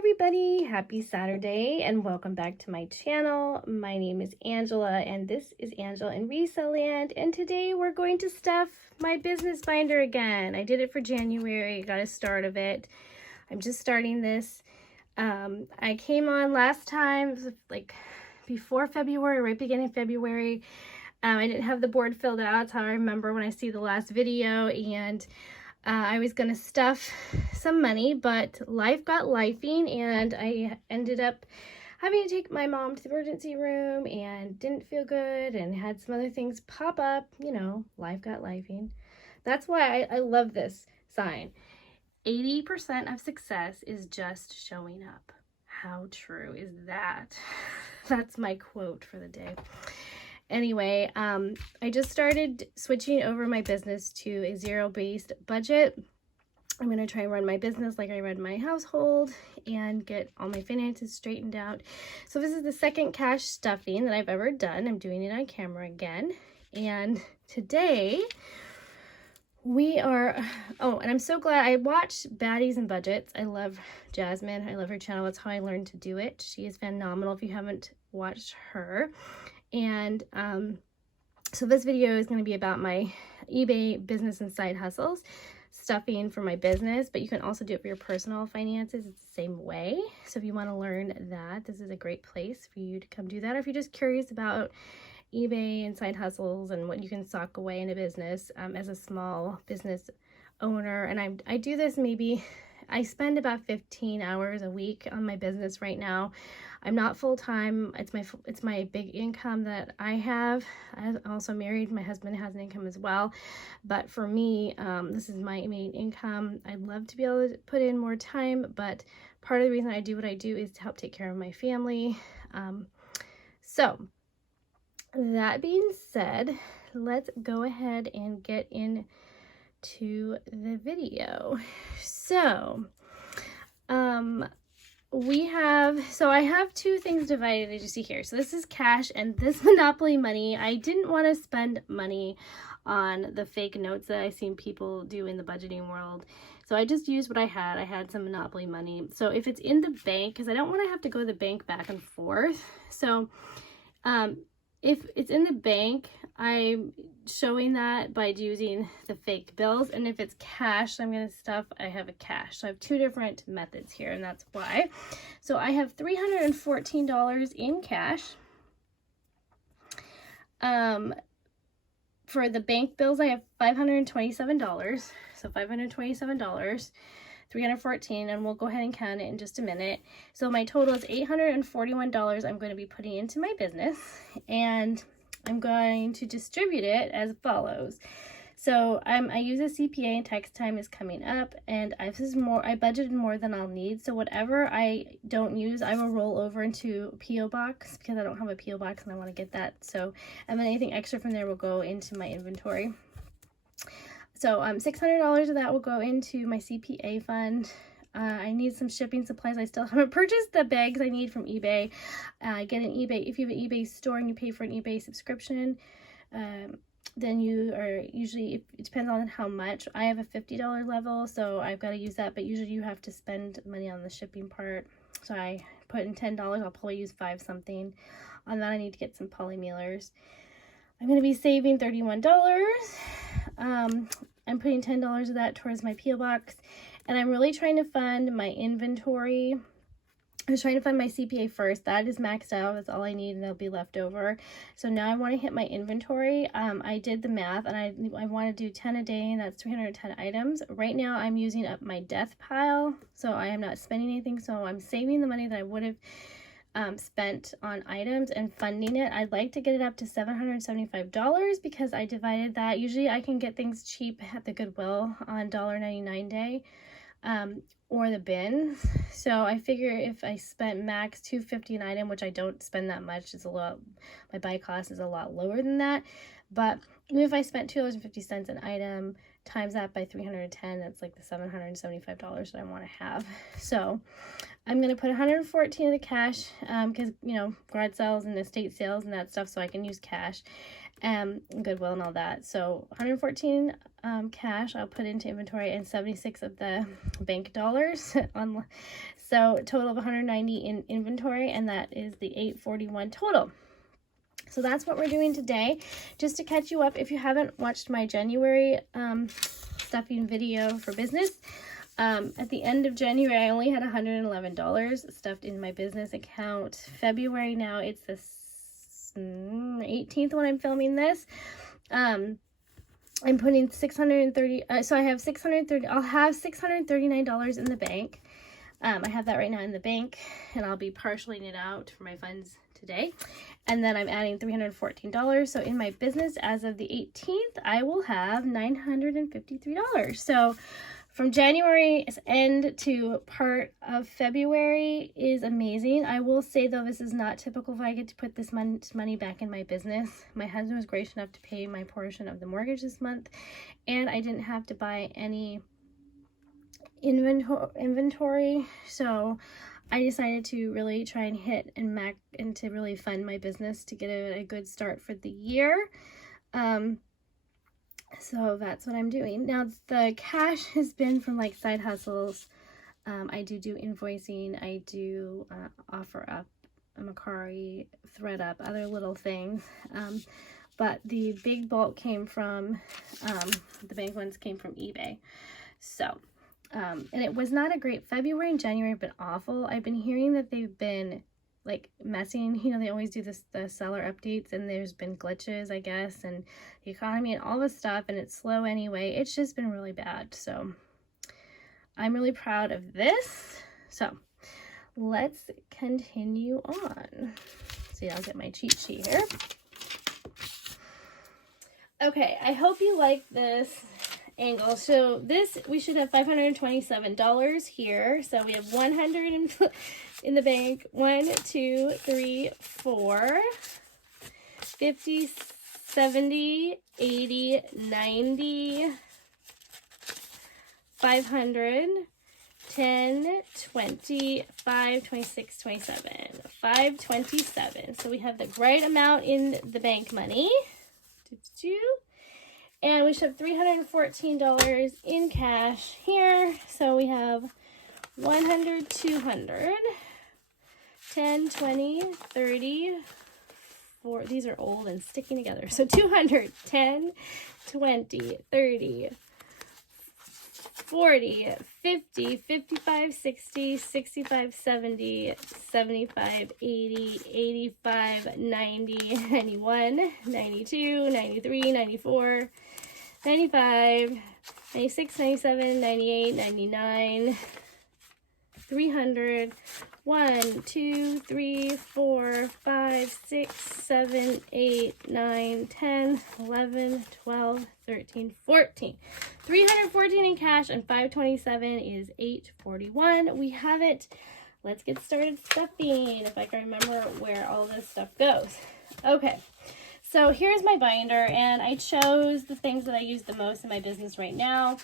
everybody, happy Saturday and welcome back to my channel. My name is Angela and this is Angela in Reselling, and today we're going to stuff my business binder again. I did it for January, got a start of it. I'm just starting this. I came on last time, like before February, right beginning of February. I didn't have the board filled out. That's how I remember when I see the last video, and I was going to stuff some money, but life got lifing and I ended up having to take my mom to the emergency room and didn't feel good and had some other things pop up. You know, life got lifing. That's why I love this sign. 80% of success is just showing up. How true is that? That's my quote for the day. Anyway, I just started switching over my business to a zero-based budget. I'm going to try and run my business like I run my household and get all my finances straightened out. So this is the second cash stuffing that I've ever done. I'm doing it on camera again. And today we are, and I'm so glad I watched Baddies and Budgets. I love Jasmine. I love her channel. That's how I learned to do it. She is phenomenal if you haven't watched her. And so this video is going to be about my eBay business and side hustles, stuffing for my business, but you can also do it for your personal finances. It's the same way. So if you want to learn that, this is a great place for you to come do that. Or if you're just curious about eBay and side hustles and what you can sock away in a business as a small business owner. And I do this I spend about 15 hours a week on my business right now. I'm not full-time. It's my big income that I have. I'm also married. My husband has an income as well. But for me, this is my main income. I'd love to be able to put in more time, but part of the reason I do what I do is to help take care of my family. So that being said, let's go ahead and get into the video. So, I have two things divided, as you see here. So this is cash and this Monopoly money. I didn't want to spend money on the fake notes that I've seen people do in the budgeting world. So I just used what I had. I had some Monopoly money. So if it's in the bank, because I don't want to have to go to the bank back and forth. So, if it's in the bank, I'm showing that by using the fake bills. And if it's cash, I'm going to stuff, I have a cash. So I have two different methods here, and that's why. So I have $314 in cash. For the bank bills, I have $527. So $527. 314, and we'll go ahead and count it in just a minute. So my total is $841 I'm going to be putting into my business, and I'm going to distribute it as follows. So I use a CPA and tax time is coming up, and I budgeted more than I'll need. So whatever I don't use, I will roll over into a PO box because I don't have a PO box and I want to get that. So, and then anything extra from there will go into my inventory. So $600 of that will go into my CPA fund. I need some shipping supplies. I still haven't purchased the bags I need from eBay. Get an eBay. If you have an eBay store and you pay for an eBay subscription, then you are usually, it depends on how much. I have a $50 level, so I've got to use that, but usually you have to spend money on the shipping part. So I put in $10. I'll probably use 5 something. On that, I need to get some poly mailers. I'm going to be saving $31. I'm putting $10 of that towards my PO box, and I'm really trying to fund my inventory. I was trying to fund my CPA first. That is maxed out. That's all I need, and there'll be left over. So now I want to hit my inventory. I did the math, and I want to do 10 a day, and that's 310 items. Right now, I'm using up my death pile, so I am not spending anything. So I'm saving the money that I would have spent on items and funding it. I'd like to get it up to $775 because I divided that. Usually I can get things cheap at the Goodwill on $1.99 day or the bin. So I figure if I spent max $250 an item, which I don't spend that much, it's a lot, my buy cost is a lot lower than that. But even if I spent $2.50 an item, times that by 310, that's like the $775 that I want to have. So I'm going to put 114 of the cash because, you know, garage sales and estate sales and that stuff, so I can use cash and Goodwill and all that. So 114 cash I'll put into inventory and 76 of the bank dollars on, so total of 190 in inventory, and that is the 841 total. So that's what we're doing today. Just to catch you up, if you haven't watched my January stuffing video for business, at the end of January I only had $111 stuffed in my business account. February, now it's the 18th when I'm filming this. I'm putting 630, so I have 630, I'll have $639 in the bank. I have that right now in the bank, and I'll be partialing it out for my funds today. And then I'm adding $314. So in my business as of the 18th, I will have $953. So from January's end to part of February is amazing. I will say though, this is not typical if I get to put this money back in my business. My husband was gracious enough to pay my portion of the mortgage this month, and I didn't have to buy any inventory. So I decided to really try and hit and to really fund my business to get a good start for the year. So that's what I'm doing. Now the cash has been from like side hustles. I do invoicing. I do offer up Macari, thread up, other little things. But the big bulk came from, the big ones came from eBay. So, and it was not a great February and January, but awful. I've been hearing that they've been like messing, you know, they always do this, the seller updates, and there's been glitches, I guess, and the economy and all this stuff, and it's slow anyway. It's just been really bad. So I'm really proud of this. So let's continue on. See, I'll get my cheat sheet here. Okay, I hope you like this angle. So this, we should have $527 here. So we have 100 in the bank. 1, 2, 3, 4, 50, 70, 80, 90, 500, 10, 20, 5, 26, 27, 527. So we have the right amount in the bank money. And we should have $314 in cash here. So we have 100, 200, 10, 20, 30, 4. These are old and sticking together. So 200, 10, 20, 30, 40, 50, 55, 60, 65, 70, 75, 80, 85, 90, 91, 92, 93, 94, 95, 96, 97, 98, 99, 300, 1, 2, 3, 4, 5, 6, 7, 8, 9, 10, 11, 12, 13, 14. 314 in cash, and 527 is 841. We have it. Let's get started stuffing, if I can remember where all this stuff goes. Okay, so here's my binder, and I chose the things that I use the most in my business right now.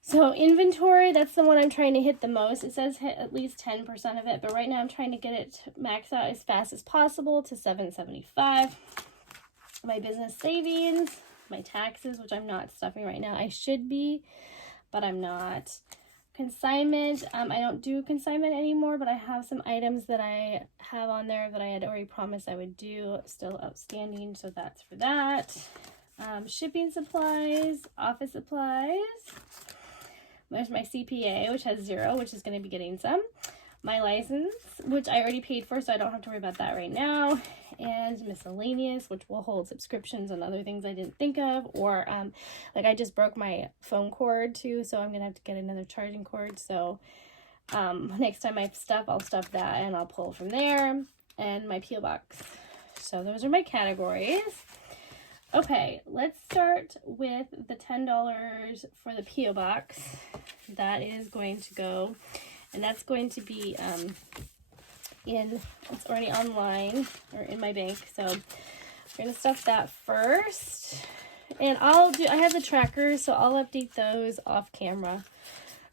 So inventory, that's the one I'm trying to hit the most. It says hit at least 10% of it, but right now I'm trying to get it maxed out as fast as possible to 775. My business savings, my taxes, which I'm not stuffing right now. I should be, but I'm not. Consignment, I don't do consignment anymore, but I have some items that I have on there that I had already promised I would do, still outstanding, so that's for that. Shipping supplies, office supplies. There's my CPA, which has 0, which is going to be getting some. My license, which I already paid for, so I don't have to worry about that right now. And miscellaneous, which will hold subscriptions and other things I didn't think of. Or, like I just broke my phone cord too, so I'm going to have to get another charging cord. So, next time I stuff, I'll stuff that and I'll pull from there. And my P.O. box. So those are my categories. Okay, let's start with the $10 for the P.O. box. That is going to go, and that's going to be it's already online or in my bank. So we're going to stuff that first. And I have the trackers, so I'll update those off camera.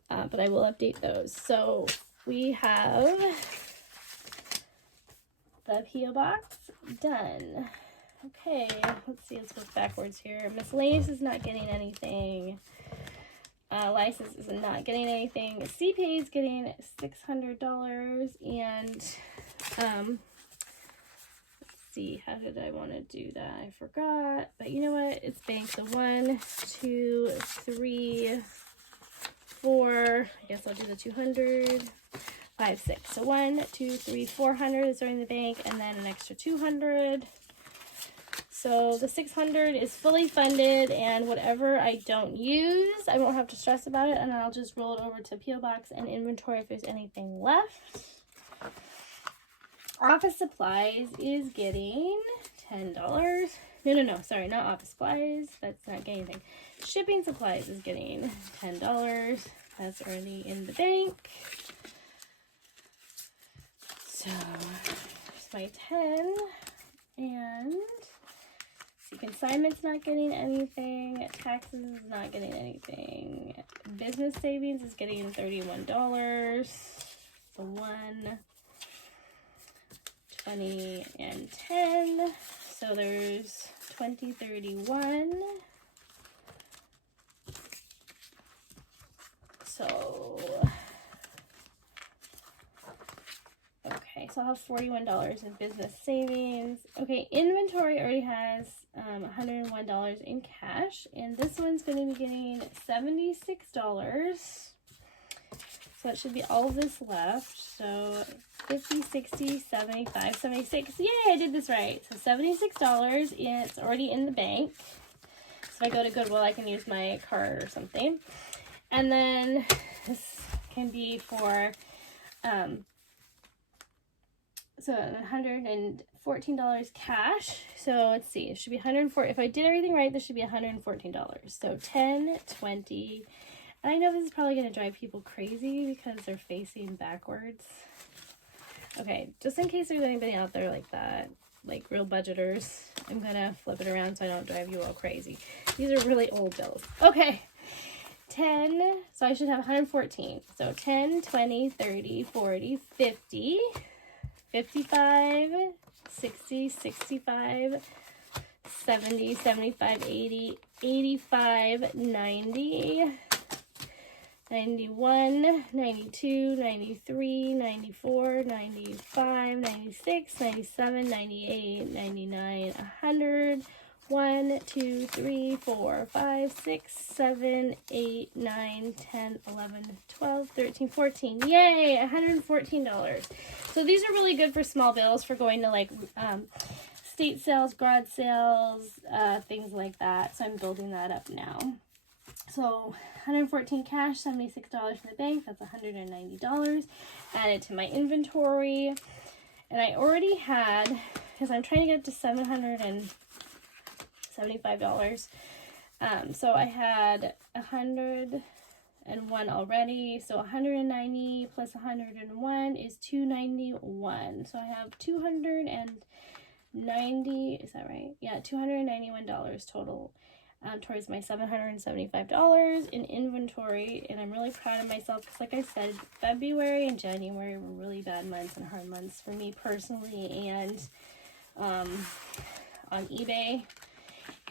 But I will update those. So we have the P.O. box done. Okay, let's see, let's work backwards here. Miscellaneous is not getting anything. License is not getting anything. CPA is getting $600, and let's see, how did I want to do that? I forgot, but you know what? It's bank. So 1, 2, 3, 4. I guess I'll do the 200. 5, 6. So 1, 2, 3, 400 is during the bank, and then an extra 200. So the 600 is fully funded, and whatever I don't use, I won't have to stress about it, and I'll just roll it over to P.O. Box and inventory if there's anything left. Office supplies is getting $10. No, sorry, not office supplies. That's not getting anything. Shipping supplies is getting $10. That's already in the bank. So there's my 10, and consignment's not getting anything. Taxes is not getting anything. Business savings is getting $31. So 1, 20, and 10. So there's 20, 31. So okay, so I'll have $41 in business savings. Okay, inventory already has $101 in cash, and this one's going to be getting $76. So it should be all of this left. So 50, 60, 75, 76. Yay, I did this right. So $76, and it's already in the bank. So if I go to Goodwill, I can use my card or something. And then this can be for so $114 cash. So let's see, it should be $104. If I did everything right, this should be $114. So 10, 20. And I know this is probably going to drive people crazy because they're facing backwards. Okay, just in case there's anybody out there like that, like real budgeters, I'm going to flip it around so I don't drive you all crazy. These are really old bills. Okay. 10, so I should have 114. So 10, 20, 30, 40, 50, 55, 60, 65, 70, 75, 80, 85, 90, 91, 92, 93, 94, 95, 96, 97, 98, 99, 100, 1, 2, 3, 4, 5, 6, 7, 8, 9, 10, 11, 12, 13, 14. Yay, $114. So these are really good for small bills for going to like state sales, garage sales, things like that. So I'm building that up now. So 114 cash, $76 in the bank. That's $190 added to my inventory. And I already had, because I'm trying to get up to $775. So I had 101 already. So 190 plus 101 is 291. So I have 290, is that right? Yeah, $291 total towards my $775 in inventory. And I'm really proud of myself because, like I said, February and January were really bad months and hard months for me personally, and on eBay.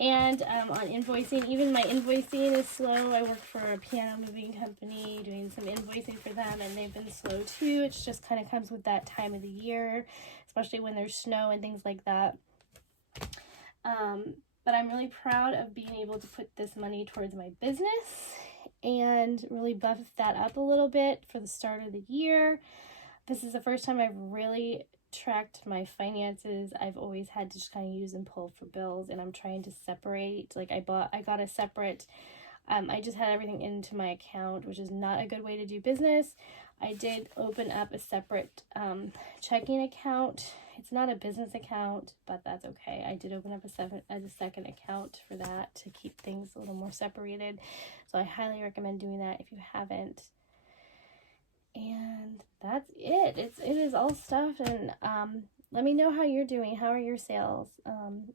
And on invoicing, even my invoicing is slow. I work for a piano moving company doing some invoicing for them, and they've been slow too. It just kind of comes with that time of the year, especially when there's snow and things like that. But I'm really proud of being able to put this money towards my business and really buff that up a little bit for the start of the year. This is the first time I've really tracked my finances. I've always had to just kind of use and pull for bills, and I'm trying to separate. Like I got a separate, I just had everything into my account, which is not a good way to do business. I did open up a separate checking account. It's not a business account, but that's okay. I did open up a second account for that to keep things a little more separated. So I highly recommend doing that if you haven't. And that's it. It is all stuff. And let me know how you're doing. How are your sales?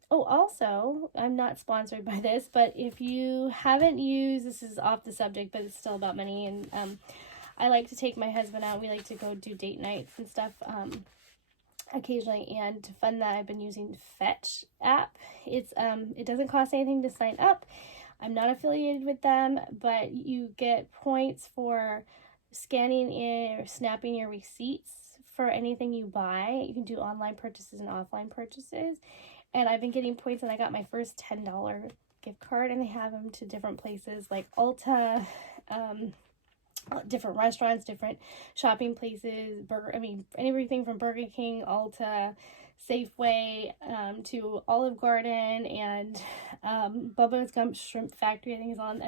Oh, also, I'm not sponsored by this, but if you haven't used, this is off the subject, but it's still about money. And I like to take my husband out. We like to go do date nights and stuff. occasionally, and to fund that I've been using Fetch app. It's it doesn't cost anything to sign up. I'm not affiliated with them, but you get points for scanning in or snapping your receipts for anything you buy. You can do online purchases and offline purchases. And I've been getting points, and I got my first $10 gift card, and they have them to different places like Ulta, different restaurants, different shopping places, everything from Burger King, Ulta, Safeway, to Olive Garden, and Bubba's Gump Shrimp Factory, I think is on.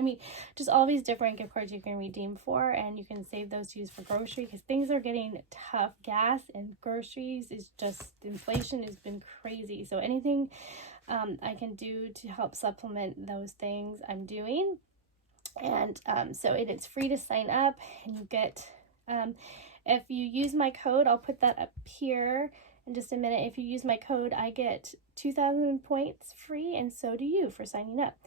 Just all these different gift cards you can redeem for, and you can save those to use for grocery, because things are getting tough. Gas and groceries is just, inflation has been crazy. So anything I can do to help supplement those things, I'm doing. And so it's free to sign up, and you get, if you use my code, I'll put that up here in just a minute. If you use my code, I get 2,000 points free, and so do you for signing up.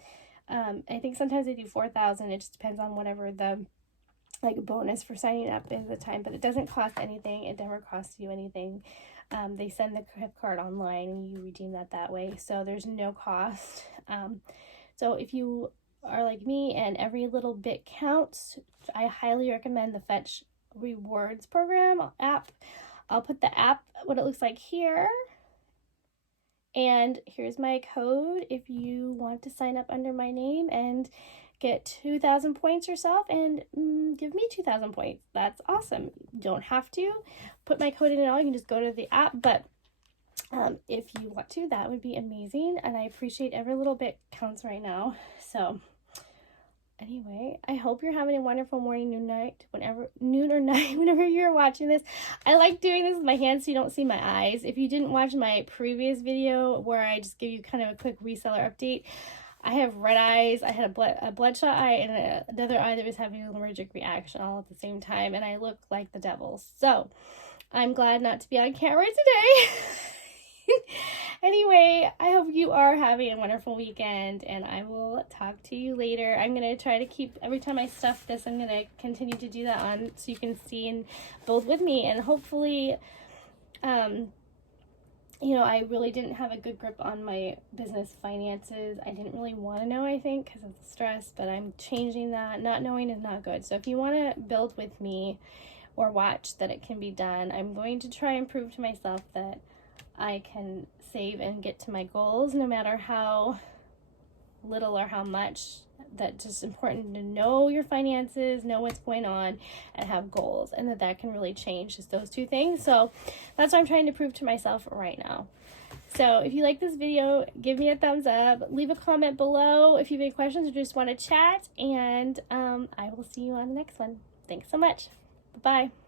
I think sometimes they do 4,000. It just depends on whatever the bonus for signing up is the time, but it doesn't cost anything. It never costs you anything. They send the gift card online, and you redeem that way, so there's no cost. So if you are like me and every little bit counts, I highly recommend the Fetch Rewards program app. I'll put the app, what it looks like here, and here's my code if you want to sign up under my name and get 2,000 points yourself, and give me 2,000 points. That's awesome. You don't have to put my code in at all. You can just go to the app, but if you want to, that would be amazing, and I appreciate every little bit counts right now. So anyway, I hope you're having a wonderful morning, noon or night, whenever you're watching this. I like doing this with my hands so you don't see my eyes. If you didn't watch my previous video where I just give you kind of a quick reseller update, I have red eyes. I had a bloodshot eye and another eye that was having an allergic reaction all at the same time, and I look like the devil. So I'm glad not to be on camera today. Anyway, I hope you are having a wonderful weekend, and I will talk to you later. I'm going to try to keep, every time I stuff this, I'm going to continue to do that on so you can see and build with me, and hopefully, I really didn't have a good grip on my business finances. I didn't really want to know, I think, because of the stress, but I'm changing that. Not knowing is not good. So if you want to build with me or watch that it can be done, I'm going to try and prove to myself that I can save and get to my goals no matter how little or how much. That's just important to know your finances, know what's going on, and have goals, and that can really change just those two things. So that's what I'm trying to prove to myself right now. So if you like this video, give me a thumbs up, leave a comment below if you have any questions or just want to chat, and I will see you on the next one. Thanks so much. Bye-bye.